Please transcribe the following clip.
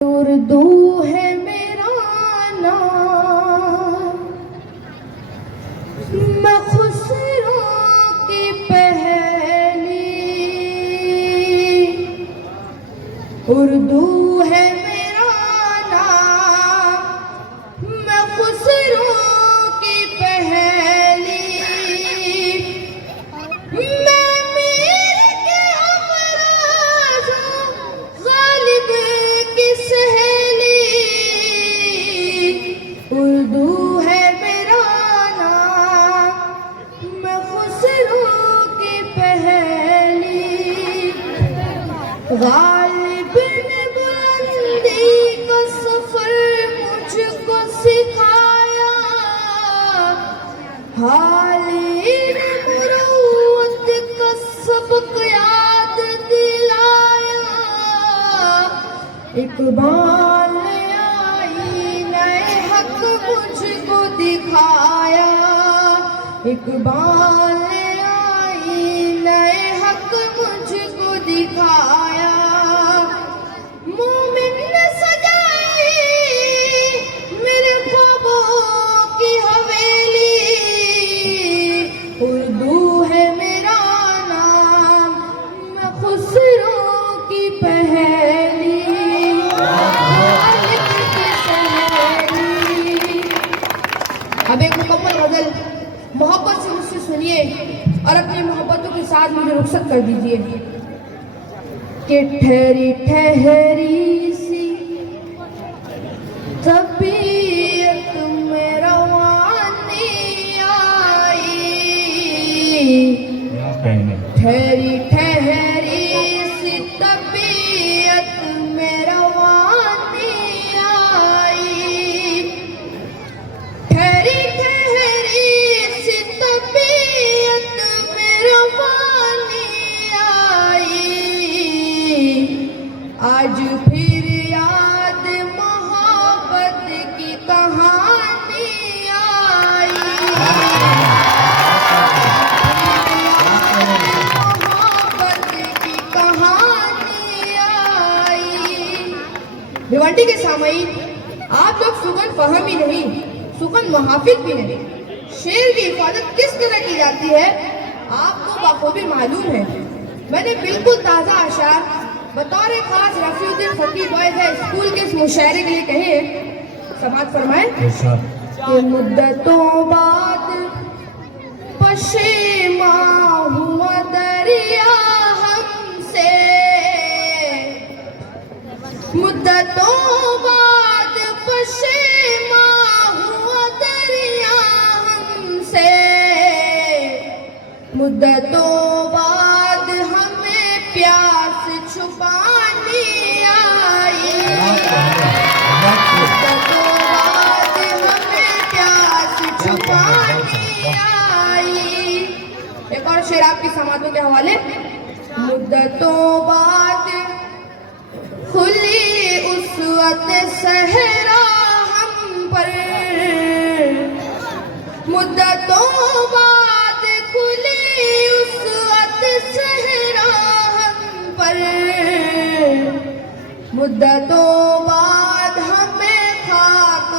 उर्दू है मेरा नाम, मैं खुसरो की पहली। उर्दू है मेरा नाम, मैं खुसरो की पहली। मैं मीर के अमराज़ गालिब की सहेली। उर्दू है मेरा नाम, मैं खुसरो की पहली। गालिब ने बुलंदी का सफर मुझको सिखाया, हाली ने मुरुव्वत का सबक याद दिलाया। इकबाल ने आईने हक मुझको दिखाया, इकबाल ने आईने हक मुझको दिखाया। मोमिन ने सजाई मेरे ख्वाबों की हवेली। उर्दू है मेरा नाम, मैं खुसरो की पहली। अब एक मुकम्मल गजल मोहब्बत से मुझसे सुनिए और अपनी मोहब्बतों के साथ मुझे रुखसत कर दीजिए। कि ठहरी ठहरी सी तबीयत में रवानी आई, ठहरी ठहरी सी तबीयत में रवानी आई। ठहरी ठहरी सी तबीयत में रवानी आई। आज फिर याद मोहब्बत की कहानी आई। मोहब्बत की कहानी आई। भिवंडी के सामईन, आप लोग सुगन फहम ही नहीं, सुगन मुहाफिज भी नहीं। शेर की हिफाजत किस तरह की जाती है आपको बखूबी मालूम है। मैंने बिल्कुल ताज़ा अशार बतौर खास रफीउद्दीन फकीर बॉयज है स्कूल के इस मुशायरे के लिए कहे। समाअत फरमाए कि मुद्दतों बाद पशेमा हुआ दरिया हमसे, मुद्दतों बाद पशेमा हुआ दरिया हमसे। मुद्दतों बाद हमें प्यास छुपानी आई। मुद्दतों बाद हमें प्यास छुपानी आई। एक और शेर आपकी समातों के हवाले। मुद्दतों बाद खुली उस वक्त सहरा हम पर, मुद्दतों बाद खुली उस वक्त सहरा हम पर। मुद्दतों बाद हमें खाक